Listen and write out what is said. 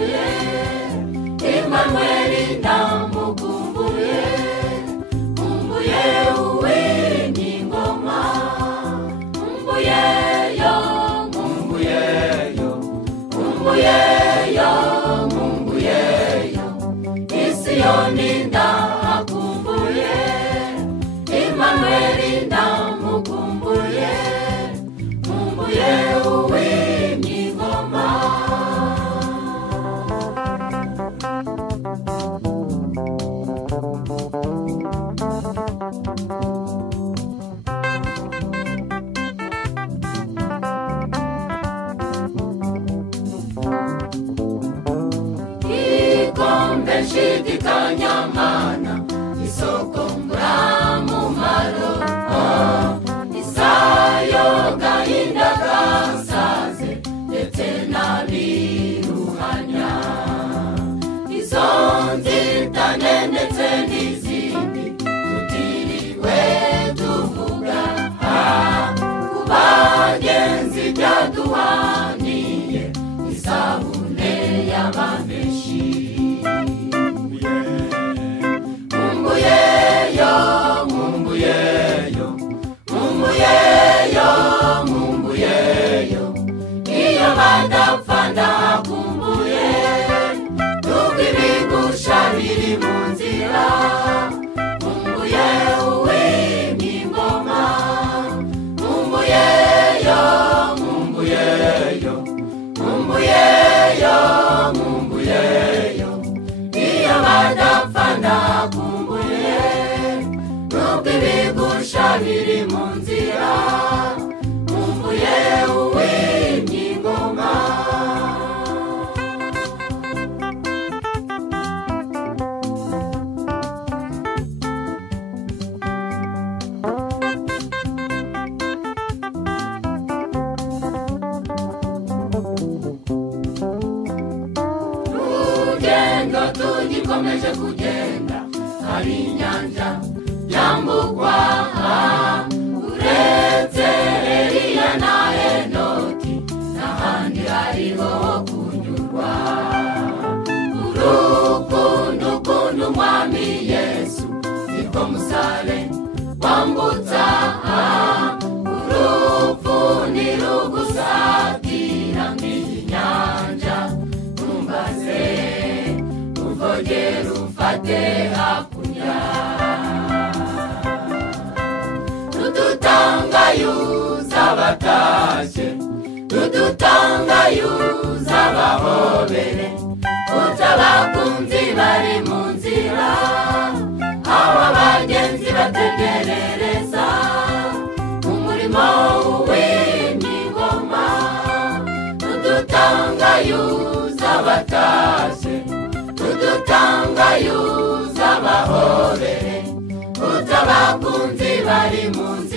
nakumbuye, Emmanuel ndamukumbuye, kumbuye uw'ingoma, kumbuyeyo, kumbuyeyo, kumbuyeyo, kumbuyeyo, Isiyoni ndakumbuye, Emmanuel ndamukumbuye, kumbuye uw'ingoma. Ikombe nshidikanyamana, isoko muramumaro, isayo gahinda gasaze ndetse n'abiruhanya, izo nzitane ndetse n'izindi tutiriwe tuvuga, ku bagenzi byaduhaniye isabune y'abameshi. Mumbuyeyo, mumbuyeyo, mumbuyeyo, mumbuyeyo, iyo badapfa ndakumbuye, nubwo ibigusha biri mu nzira, mumbuye uw'ingoma, mumbuyeyo, mumbuyeyo, mumbuyeyo, mumbuyeyo, iyo badapfa ndakumbuye, nubwo ibigusha biri mu nzira, mumbuye uw'ingoma. Rugendo tugikomeje kugenda, hari inyanja yambukwa, uretse Eliya na Henoki, n'ahandi hariho kunyurwa. Urukundo ukunda umwami Yesu, nirwo musare wambutsa, urupfu ntirugusatira nk'iyi nyanja, ntumbaze uvogere ufate hakurya. Dudutangayuza abatashye, dudutangayuza abahobere, utabakunzi bari mu nzira, aho abagenzi bategerereza umurimo w'ingoma. Dudutangayuza abatashye, dudutangayuza abahobere, utabakunzi bari mu nzira,